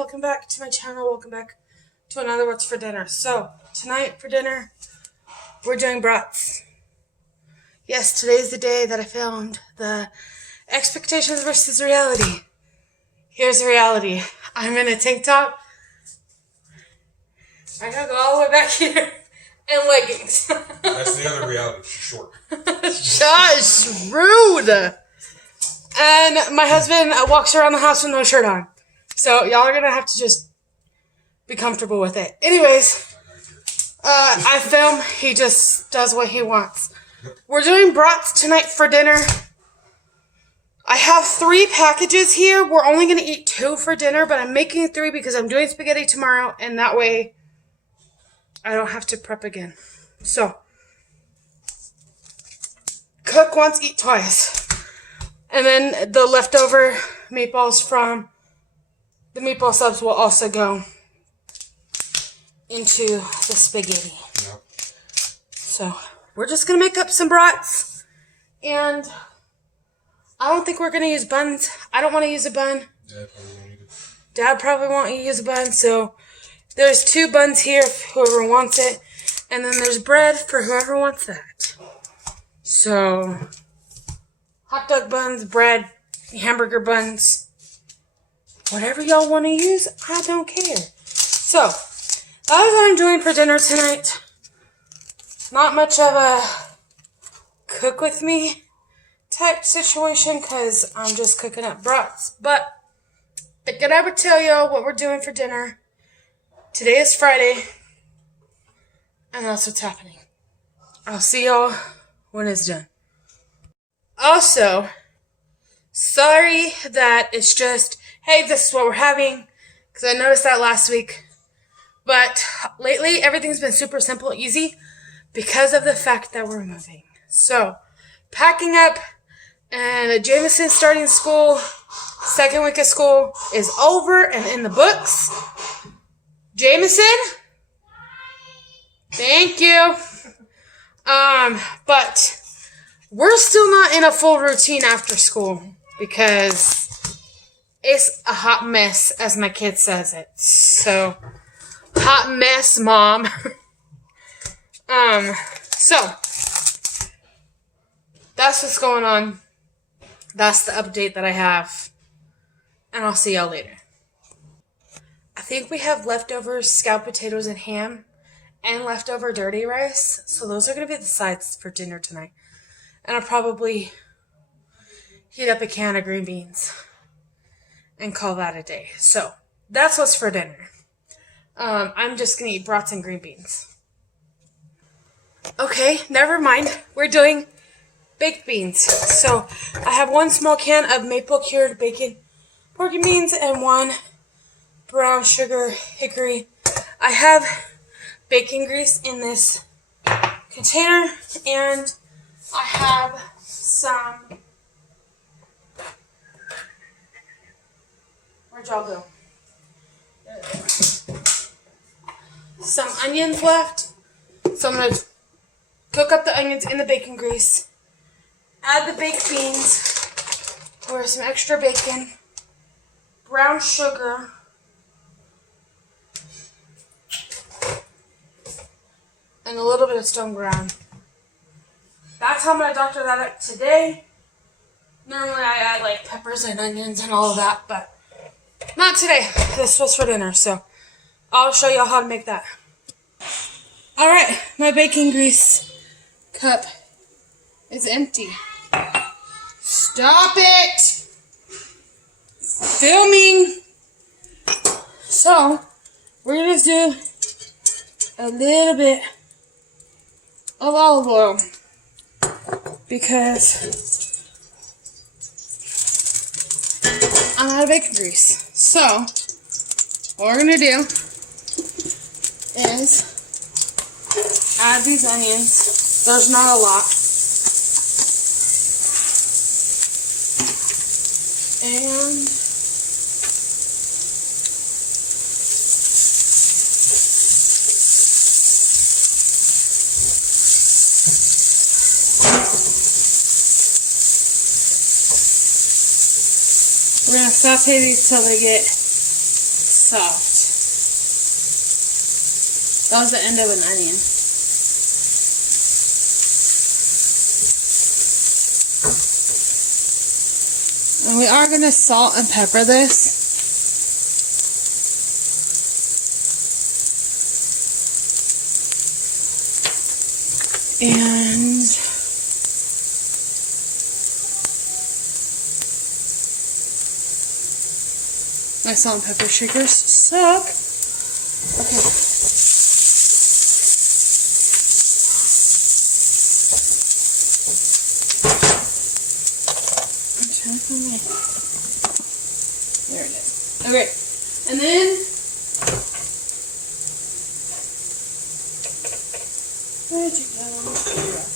welcome back to my channel. Welcome back to another What's for Dinner. So, tonight for dinner, we're doing brats. Yes, today's the day that I filmed the expectations versus reality. Here's the reality. I'm in a tank top. I gotta go all the way back here. And leggings. That's the other reality. She's short. Shush! Rude! And my husband walks around the house with no shirt on. So y'all are gonna have to just be comfortable with it. Anyways, I film. He just does what he wants. We're doing brats tonight for dinner. I have 3 packages here. We're only gonna eat 2 for dinner, but I'm making 3 because I'm doing spaghetti tomorrow, and that way I don't have to prep again. So, cook once, eat twice. And then the leftover meatballs from the meatball subs will also go into the spaghetti. Yep. So, we're just going to make up some brats. And I don't think we're going to use buns. I don't want to use a bun. Dad probably won't use a bun. So, there's 2 buns here if whoever wants it. And then there's bread for whoever wants that. So, hot dog buns, bread, hamburger buns, whatever y'all want to use, I don't care. So, that's what I'm doing for dinner tonight. Not much of a cook with me type situation because I'm just cooking up brats. But I figured I would tell y'all what we're doing for dinner. Today is Friday, and that's what's happening. I'll see y'all when it's done. Also, sorry that it's just, hey, this is what we're having, because I noticed that last week. But lately, everything's been super simple, easy, because of the fact that we're moving. So, packing up, and Jameson starting school, 2nd week of school is over and in the books. Jameson? Thank you. But we're still not in a full routine after school because it's a hot mess, as my kid says it. So, hot mess, Mom. So, that's what's going on. That's the update that I have. And I'll see y'all later. I think we have leftover scalloped potatoes and ham and leftover dirty rice. So those are going to be the sides for dinner tonight. And I'll probably heat up a can of green beans and call that a day. So that's what's for dinner. I'm just going to eat brats and green beans. Okay, never mind. We're doing baked beans. So I have 1 small can of maple cured bacon pork and beans and 1 brown sugar hickory. I have bacon grease in this container, and I have some, where'd y'all go? Some onions left, so I'm going to cook up the onions in the bacon grease, add the baked beans, pour some extra bacon, brown sugar, and a little bit of stone ground. That's how I'm going to doctor that up today. Normally I add like peppers and onions and all of that, but not today. This was for dinner, so I'll show y'all how to make that. Alright, my bacon grease cup is empty. Stop it! Filming! So, we're going to do a little bit of olive oil because I'm out of bacon grease. So, what we're going to do is add these onions. There's not a lot. And we're going to saute these till they get soft. That was the end of an onion. And we are going to salt and pepper this. And my salt and pepper shakers suck. Okay. I'm trying to find my... There it is. Okay. And then... Where'd you go? There you are.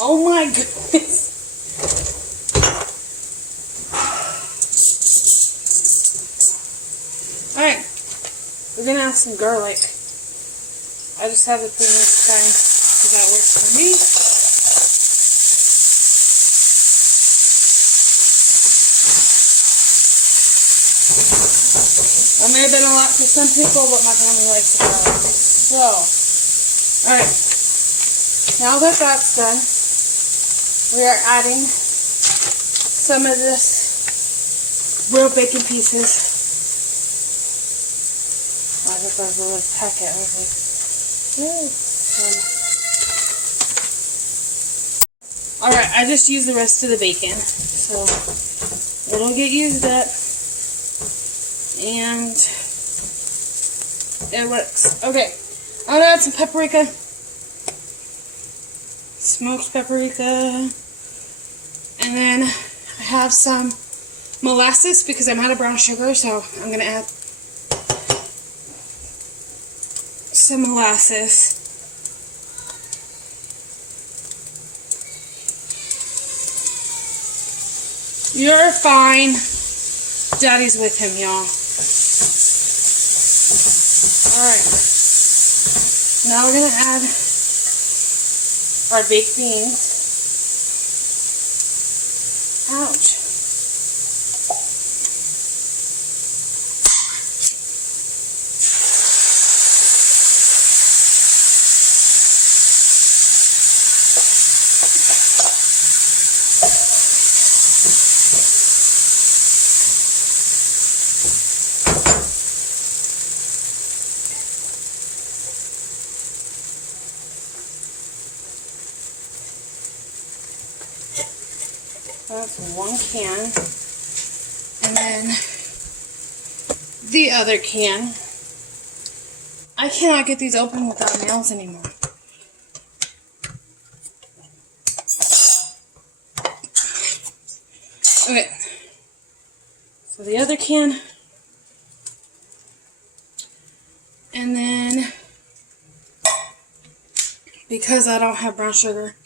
Oh my goodness. Alright. We're gonna add some garlic. I just have it pretty much time because that works for me. That may have been a lot for some people, but my family likes it garlic. So, alright. Now that that's done, we are adding some of this grilled bacon pieces. I thought that was a little packet. I was like, alright, I just used the rest of the bacon. So it'll get used up. And it works. Okay, I'm gonna add some paprika. Smoked paprika. And then I have some molasses because I'm out of brown sugar, so I'm going to add some molasses. You're fine. Daddy's with him, y'all. Alright. Now we're going to add our baked beans. Ouch. That's one can. And then the other can. I cannot get these open without nails anymore. Okay. So the other can. And then, because I don't have brown sugar,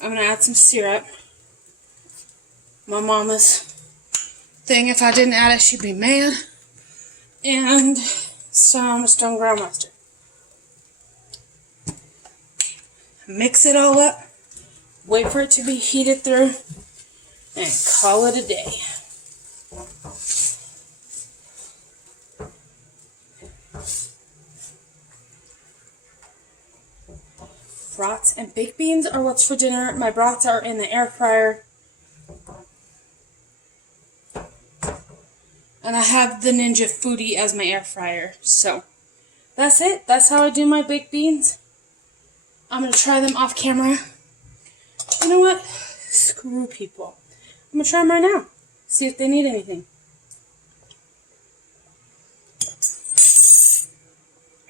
I'm going to add some syrup. My mama's thing, if I didn't add it, she'd be mad. And some stone ground mustard. Mix it all up. Wait for it to be heated through. And call it a day. Brats and baked beans are what's for dinner. My brats are in the air fryer. And I have the Ninja Foodie as my air fryer. So, that's it. That's how I do my baked beans. I'm going to try them off camera. You know what? Screw people. I'm going to try them right now. See if they need anything.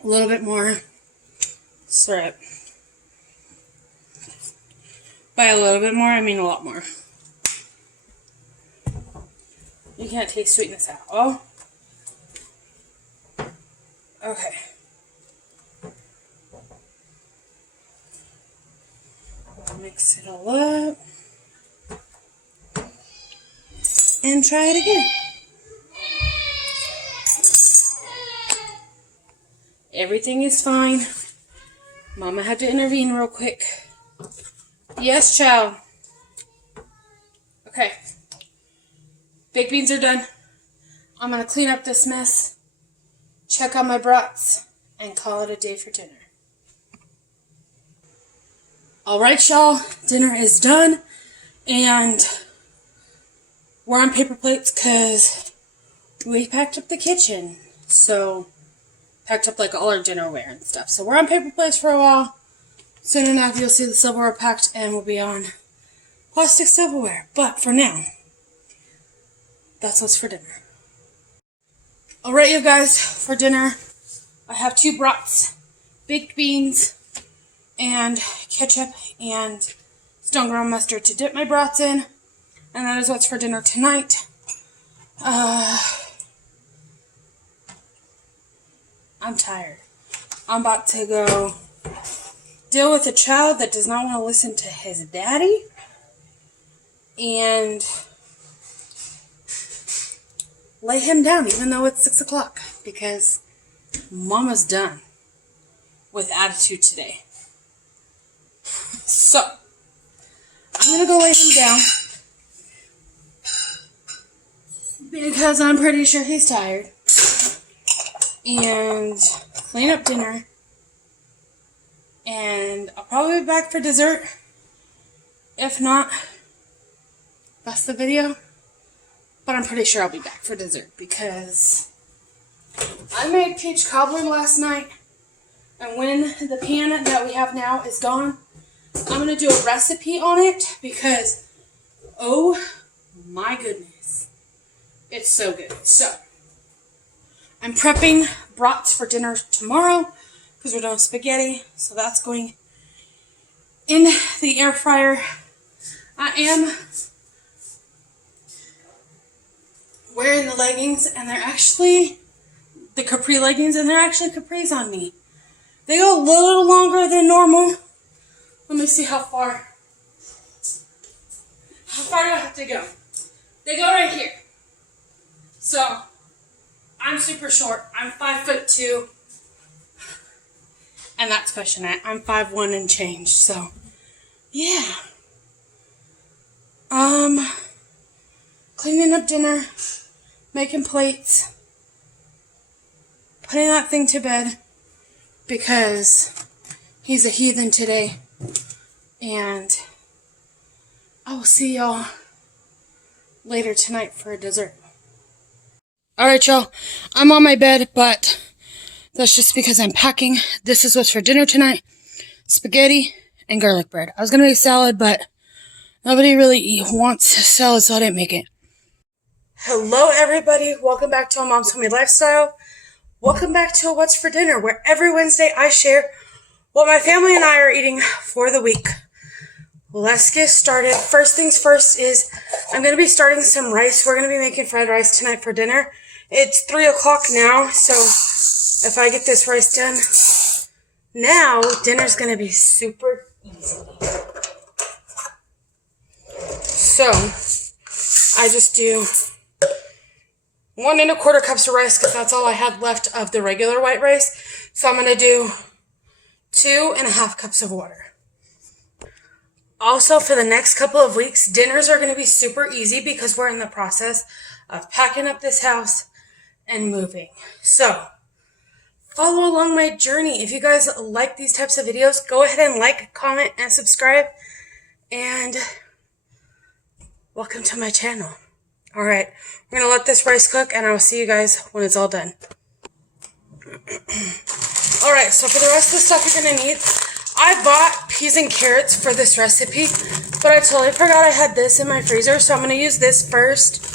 A little bit more syrup. By a little bit more, I mean a lot more. You can't taste sweetness at all. Okay. Mix it all up. And try it again. Everything is fine. Mama had to intervene real quick. Yes, child. Okay. Baked beans are done. I'm going to clean up this mess, check on my brats, and call it a day for dinner. Alright, y'all. Dinner is done. And we're on paper plates because we packed up the kitchen. So, packed up like all our dinnerware and stuff. So we're on paper plates for a while. Soon enough, you'll see the silverware packed and we'll be on plastic silverware. But for now, that's what's for dinner. Alright, you guys, for dinner, I have 2 brats, baked beans, and ketchup and stone ground mustard to dip my brats in. And that is what's for dinner tonight. I'm tired. I'm about to go deal with a child that does not want to listen to his daddy. And lay him down even though it's 6 o'clock. Because Mama's done with attitude today. So, I'm going to go lay him down. Because I'm pretty sure he's tired. And clean up dinner. And I'll probably be back for dessert. If not, that's the video. But I'm pretty sure I'll be back for dessert. Because I made peach cobbler last night. And when the pan that we have now is gone, I'm going to do a recipe on it. Because, oh my goodness, it's so good. So, I'm prepping brats for dinner tomorrow because we're doing spaghetti. So that's going in the air fryer. I am wearing the leggings and they're actually the capri leggings and they're actually capris on me. They go a little longer than normal. Let me see how far. How far do I have to go? They go right here. So, I'm super short. I'm 5'2", and that's pushing it. I'm 5'1" and change. So, yeah. Cleaning up dinner, making plates, putting that thing to bed because he's a heathen today. And I will see y'all later tonight for a dessert. Alright, y'all. I'm on my bed, but that's just because I'm packing. This is what's for dinner tonight. Spaghetti and garlic bread. I was going to make salad, but nobody really wants salad, so I didn't make it. Hello, everybody. Welcome back to A Mom's Homemade Lifestyle. Welcome back to What's for Dinner, where every Wednesday I share what my family and I are eating for the week. Let's get started. First things first is I'm going to be starting some rice. We're going to be making fried rice tonight for dinner. It's 3 o'clock now, so if I get this rice done now, dinner's going to be super easy. So, I just do 1 1/4 cups of rice because that's all I had left of the regular white rice. So I'm going to do 2 1/2 cups of water. Also, for the next couple of weeks, dinners are going to be super easy because we're in the process of packing up this house and moving. So, follow along my journey. If you guys like these types of videos, go ahead and like, comment, and subscribe. And welcome to my channel. Alright, we're going to let this rice cook, and I will see you guys when it's all done. Alright, so for the rest of the stuff you're going to need, I bought peas and carrots for this recipe, but I totally forgot I had this in my freezer, so I'm going to use this first.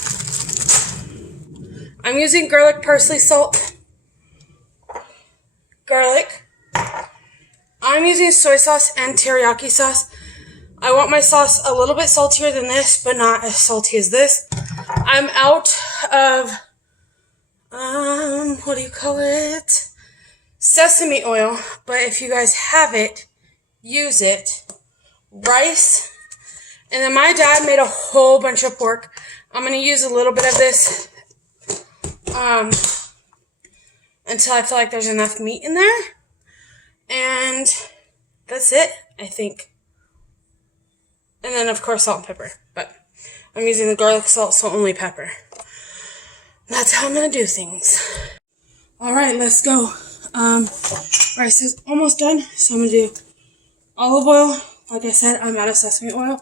I'm using garlic, parsley, salt, garlic. I'm using soy sauce and teriyaki sauce. I want my sauce a little bit saltier than this, but not as salty as this. I'm out of, what do you call it? Sesame oil, but if you guys have it, use it. Rice, and then my dad made a whole bunch of pork. I'm going to use a little bit of this until I feel like there's enough meat in there. And that's it, I think. And then, of course, salt and pepper. But I'm using the garlic salt, so only pepper. That's how I'm going to do things. Alright, let's go. Rice is almost done, so I'm going to do olive oil. Like I said, I'm out of sesame oil.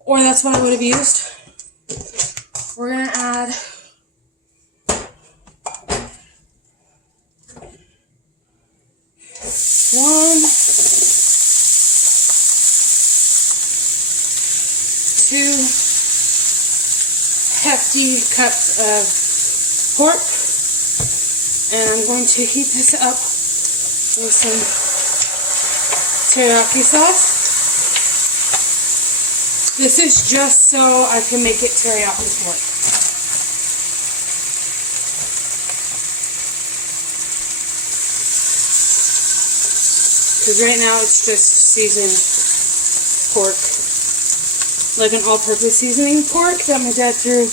Or that's what I would have used. We're going to add 2 hefty cups of pork, and I'm going to heat this up with some teriyaki sauce. This is just so I can make it teriyaki pork. Because right now it's just seasoned pork. Like an all-purpose seasoning pork that my dad threw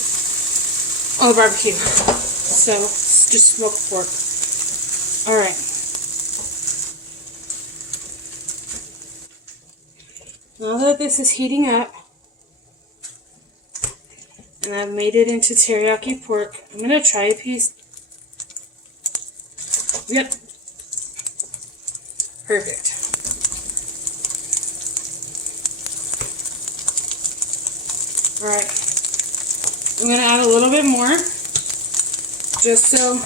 on the barbecue. So, it's just smoked pork. Alright. Now that this is heating up, and I've made it into teriyaki pork, I'm going to try a piece. Yep. Perfect. Alright, I'm going to add a little bit more, just so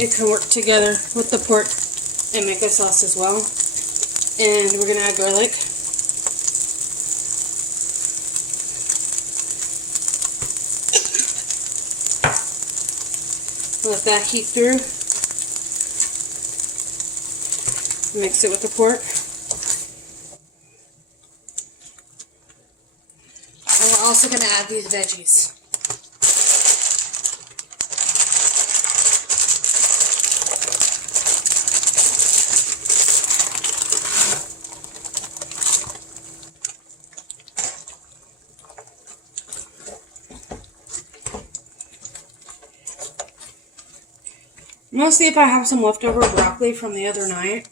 it can work together with the pork and make a sauce as well. And we're going to add garlic. Let that heat through. Mix it with the pork. And we're also going to add these veggies. I'm going to see if I have some leftover broccoli from the other night.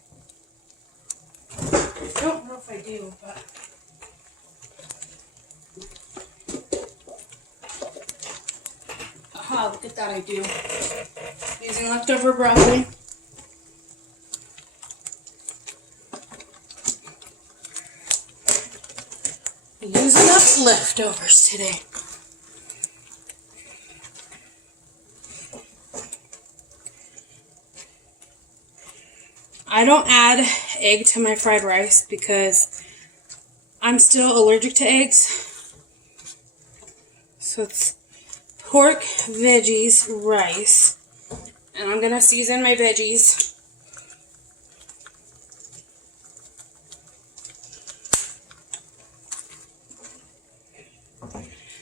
I don't know if I do, but... Aha, look at that, I do. Using leftover broccoli. Using up leftovers today. I don't add egg to my fried rice because I'm still allergic to eggs. So it's pork, veggies, rice. And I'm going to season my veggies.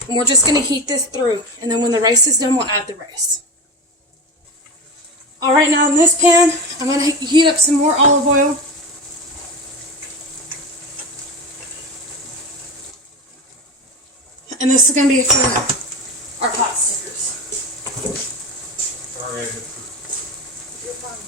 And we're just going to heat this through. And then when the rice is done, we'll add the rice. Alright, now in this pan, I'm going to heat up some more olive oil. And this is going to be for our pot stickers. Sorry. You're fine.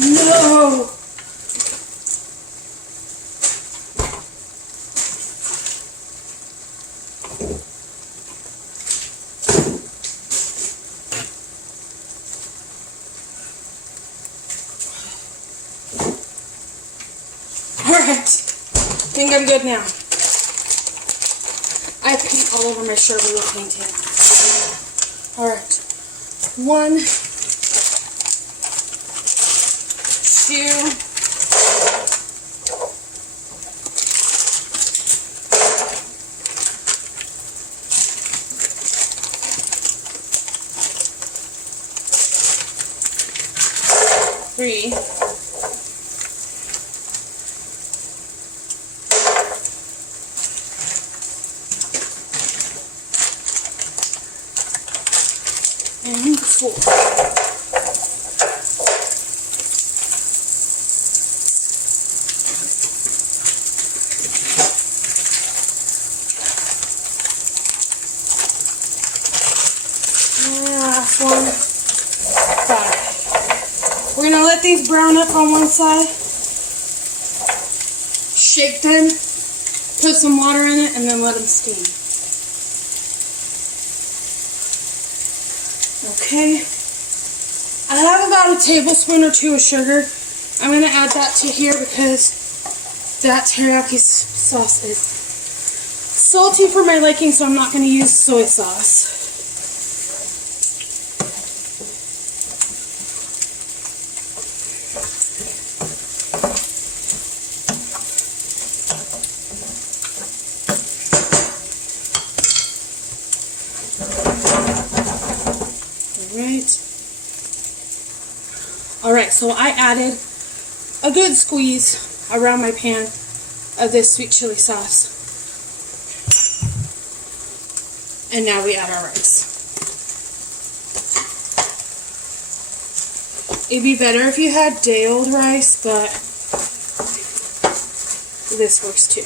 No! Alright, I think I'm good now. I have paint all over my shirt we were painting. Alright, 1, 2, 3, 4. one. Got it. We're going to let these brown up on one side. Shake them. Put some water in it and then let them steam. Okay. I have about a tablespoon or two of sugar. I'm going to add that to here because that teriyaki sauce is salty for my liking, so I'm not going to use soy sauce. Alright, so I added a good squeeze around my pan of this sweet chili sauce. And now we add our rice. It'd be better if you had day-old rice, but this works too.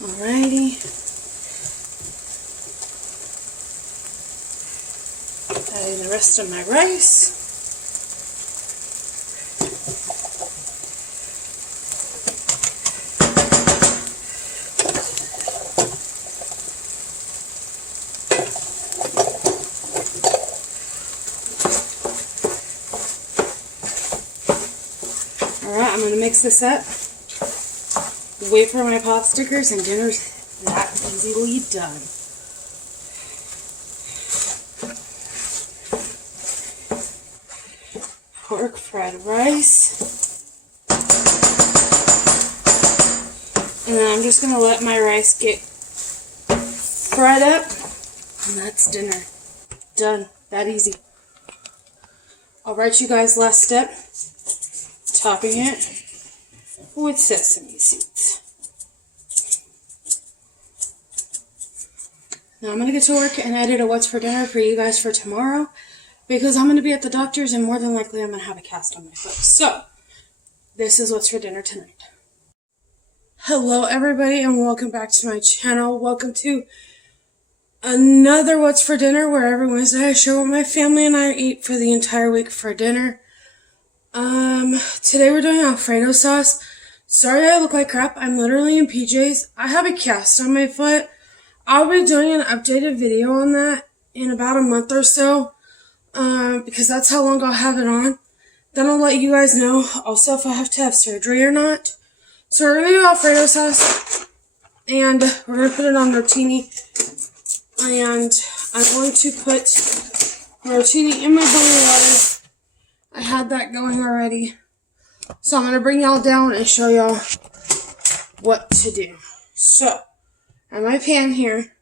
Alrighty. Adding the rest of my rice. Alright, I'm going to mix this up. Wait for my pot stickers, and dinner's that easily done. Pork fried rice. And then I'm just going to let my rice get fried up, and that's dinner. Done. That easy. Alright, you guys, last step. Topping it with sesame seeds. Now I'm going to get to work and edit a what's for dinner for you guys for tomorrow, because I'm going to be at the doctor's and more than likely I'm going to have a cast on my foot. So, this is what's for dinner tonight. Hello everybody and welcome back to my channel. Welcome to another what's for dinner, where every Wednesday I share what my family and I eat for the entire week for dinner. Today we're doing Alfredo sauce. Sorry I look like crap. I'm literally in PJs. I have a cast on my foot. I'll be doing an updated video on that in about a month or so, because that's how long I'll have it on. Then I'll let you guys know also if I have to have surgery or not. So we're going to do Alfredo sauce, and we're going to put it on rotini, and I'm going to put my rotini in my boiling water. I had that going already. So I'm going to bring y'all down and show y'all what to do. So, I have my pan here.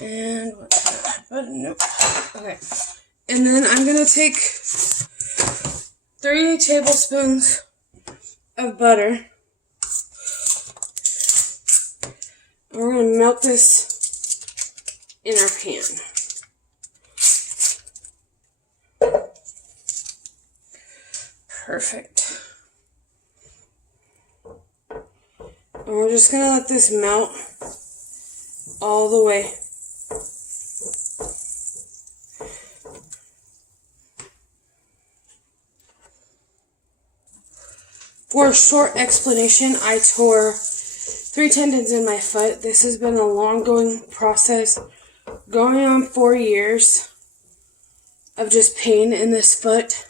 And what's that button? Nope. Okay. And then I'm going to take 3 tablespoons of butter. And we're going to melt this in our pan. Perfect. And we're just going to let this melt all the way. For a short explanation, I tore 3 tendons in my foot. This has been a long-going process, going on 4 years of just pain in this foot.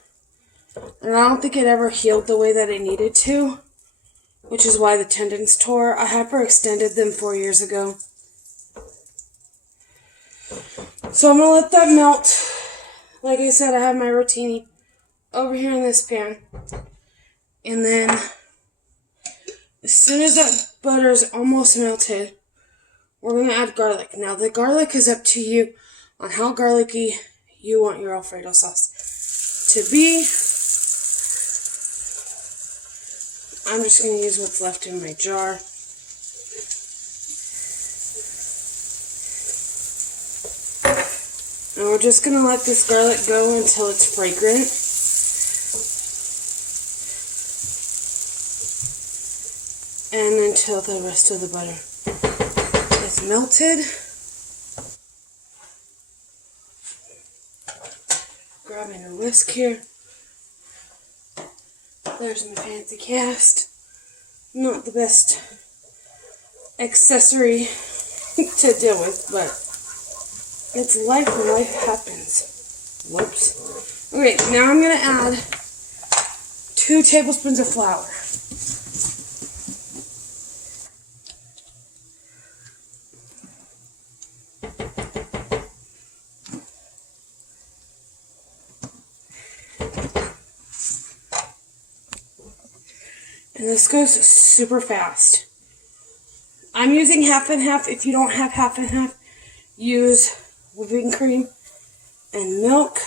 And I don't think it ever healed the way that it needed to, which is why the tendons tore. I hyperextended them 4 years ago. So I'm going to let that melt. Like I said, I have my rotini over here in this pan. And then, as soon as that butter is almost melted, we're going to add garlic. Now, the garlic is up to you on how garlicky you want your Alfredo sauce to be. I'm just going to use what's left in my jar. And we're just going to let this garlic go until it's fragrant. And until the rest of the butter is melted. Grabbing a whisk here. There's my fancy cast. Not the best accessory to deal with, but it's life and life happens. Whoops. Okay, now I'm going to add 2 tablespoons of flour. And this goes super fast. I'm using half and half. If you don't have half and half, use whipping cream and milk.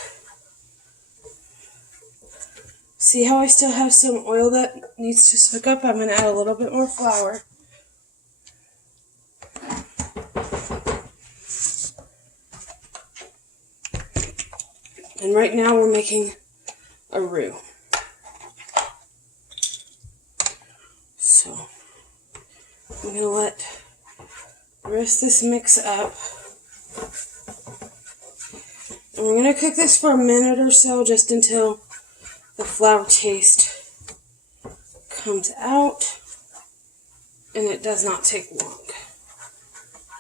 See how I still have some oil that needs to soak up? I'm going to add a little bit more flour. And right now we're making a roux. So I'm going to let the rest of this mix up. And we're going to cook this for a minute or so, just until the flour taste comes out. And it does not take long.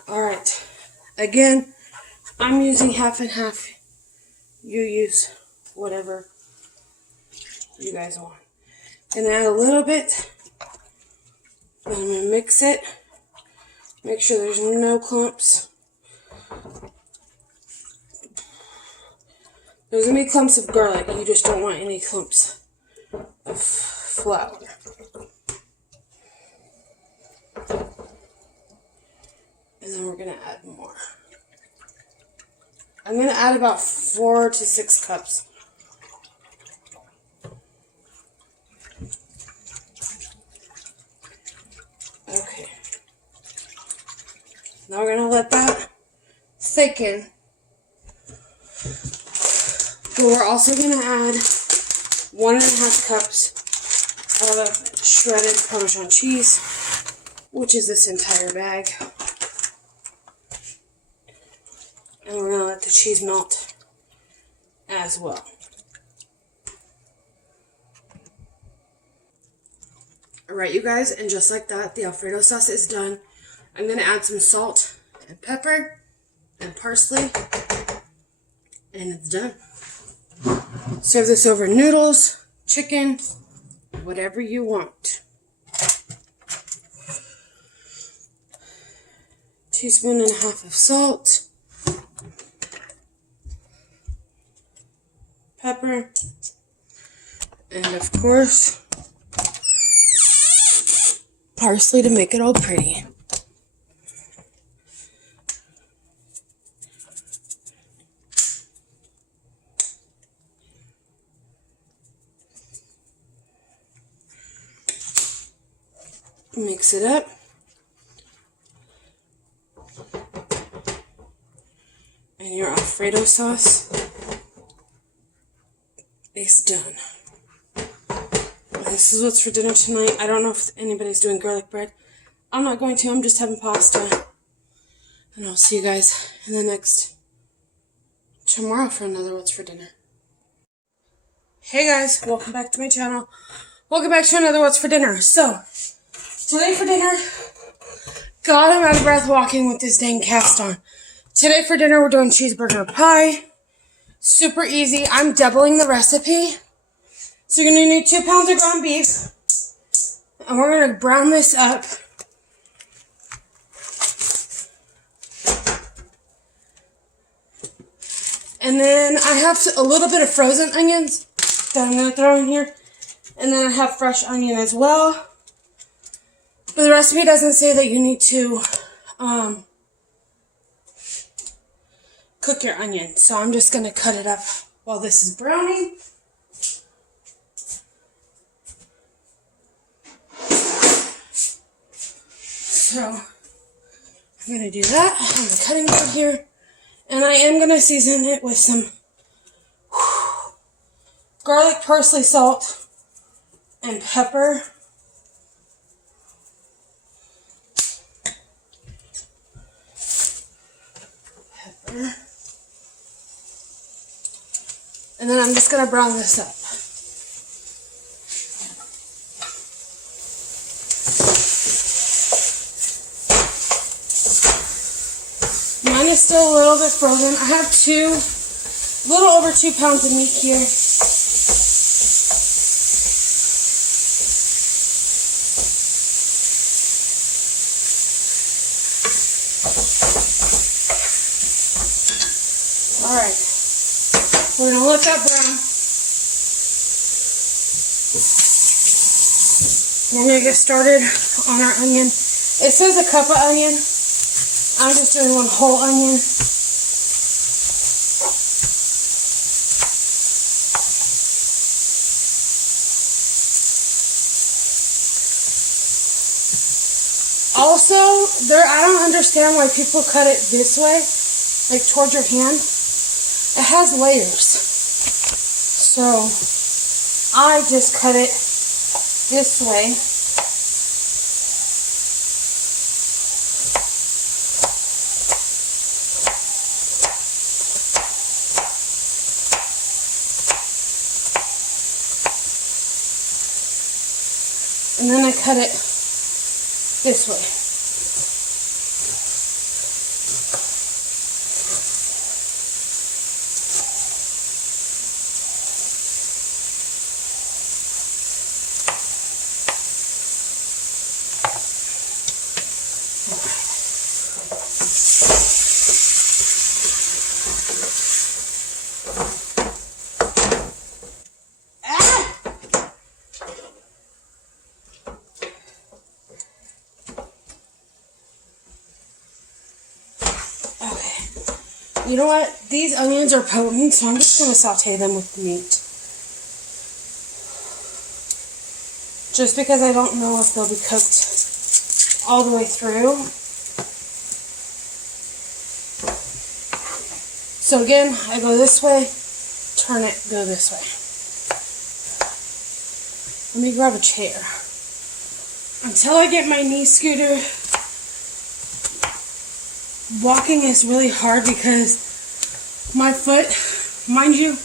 Alright, again, I'm using half and half. You use whatever you guys want. And add a little bit. Then I'm going to mix it. Make sure there's no clumps. There's going to be clumps of garlic. You just don't want any clumps of flour. And then we're going to add more. I'm going to add about 4 to 6 cups. Okay. Now we're going to let that thicken. But we're also going to add 1.5 cups of shredded Parmesan cheese, which is this entire bag. And we're going to let the cheese melt as well. Alright, you guys, and just like that, the Alfredo sauce is done. I'm going to add some salt and pepper and parsley, and it's done. Serve this over noodles, chicken, whatever you want. 1.5 teaspoons of salt, pepper, and of course, parsley to make it all pretty. Mix it up. And your Alfredo sauce is done. This is what's for dinner tonight. I don't know if anybody's doing garlic bread. I'm not going to. I'm just having pasta. And I'll see you guys in the next tomorrow for another What's for Dinner. Hey guys, welcome back to my channel. Welcome back to another What's for Dinner. So, today for dinner, God, I'm out of breath walking with this dang cast on. Today for dinner, we're doing cheeseburger pie. Super easy. I'm doubling the recipe. So you're going to need 2 pounds of ground beef. And we're going to brown this up. And then I have a little bit of frozen onions that I'm going to throw in here. And then I have fresh onion as well. But the recipe doesn't say that you need to cook your onion. So I'm just going to cut it up while this is browning. So I'm going to do that on the cutting board here. And I am going to season it with some garlic, parsley, salt, and pepper. And then I'm just going to brown this up. Mine is still a little bit frozen. I have a little over 2 pounds of meat here. Alright, we're going to let that brown. We're going to get started on our onion. It says a cup of onion. I'm just doing 1 whole onion. Also, I don't understand why people cut it this way, like towards your hand. It has layers. So I just cut it this way. And then I cut it this way. You know what? These onions are potent, so I'm just going to saute them with the meat. Just because I don't know if they'll be cooked all the way through. So again, I go this way, turn it, go this way. Let me grab a chair. Until I get my knee scooter, walking is really hard because my foot, mind you,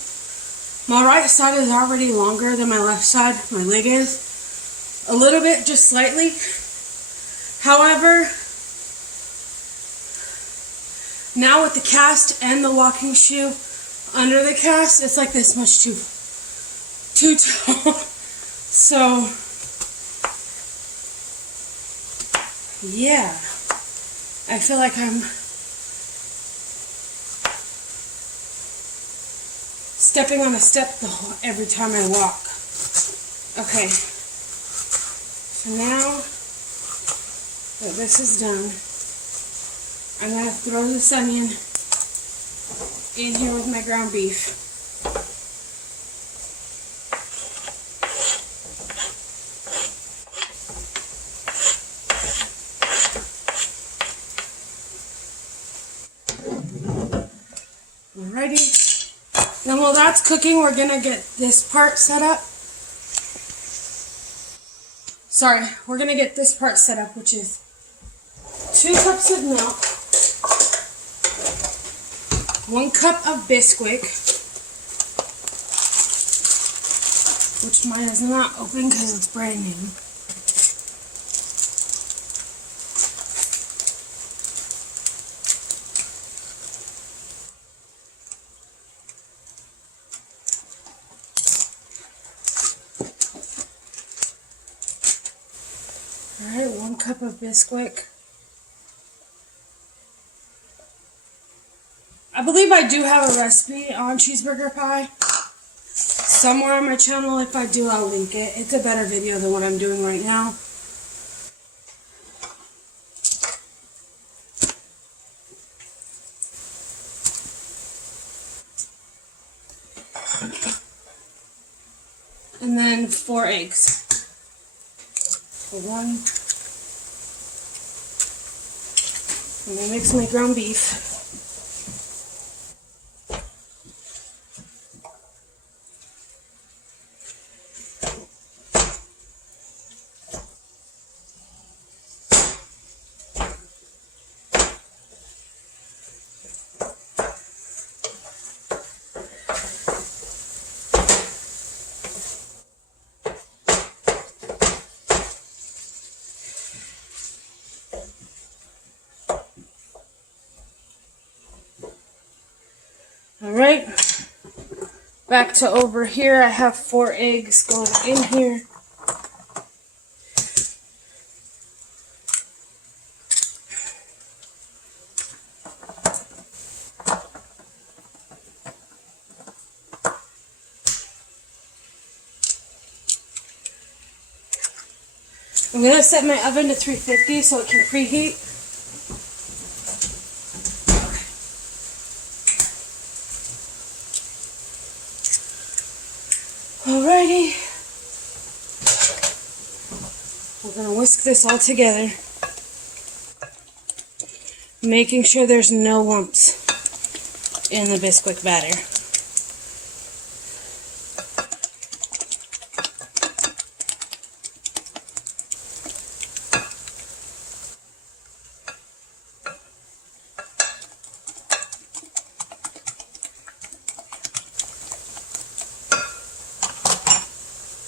my right side is already longer than my left side. My leg is a little bit, just slightly. However, now with the cast and the walking shoe under the cast, it's like this much too tall. So, yeah. I feel like I'm stepping on a step every time I walk. Okay. So now that this is done, I'm going to throw this onion in here with my ground beef. Alrighty. Then while that's cooking, we're going to get this part set up. Sorry, we're going to get this part set up, which is 2 cups of milk, 1 cup of Bisquick, which mine is not open because it's brand new. Alright, 1 cup of Bisquick. I believe I do have a recipe on cheeseburger pie somewhere on my channel. If I do, I'll link it. It's a better video than what I'm doing right now. And then 4 eggs. 1, Let me mix my ground beef. Alright, back to over here. I have 4 eggs going in here. I'm going to set my oven to 350 so it can preheat. Alrighty. We're going to whisk this all together, making sure there's no lumps in the Bisquick batter.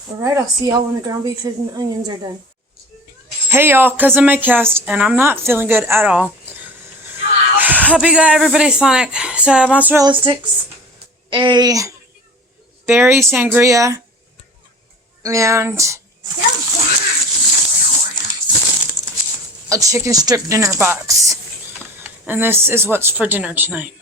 Alright, I'll see y'all when the ground beef and onions are done. Hey y'all, because of my cast, and I'm not feeling good at all. Hope you got everybody's Sonic. So I have mozzarella sticks, a berry sangria, and a chicken strip dinner box. And this is what's for dinner tonight.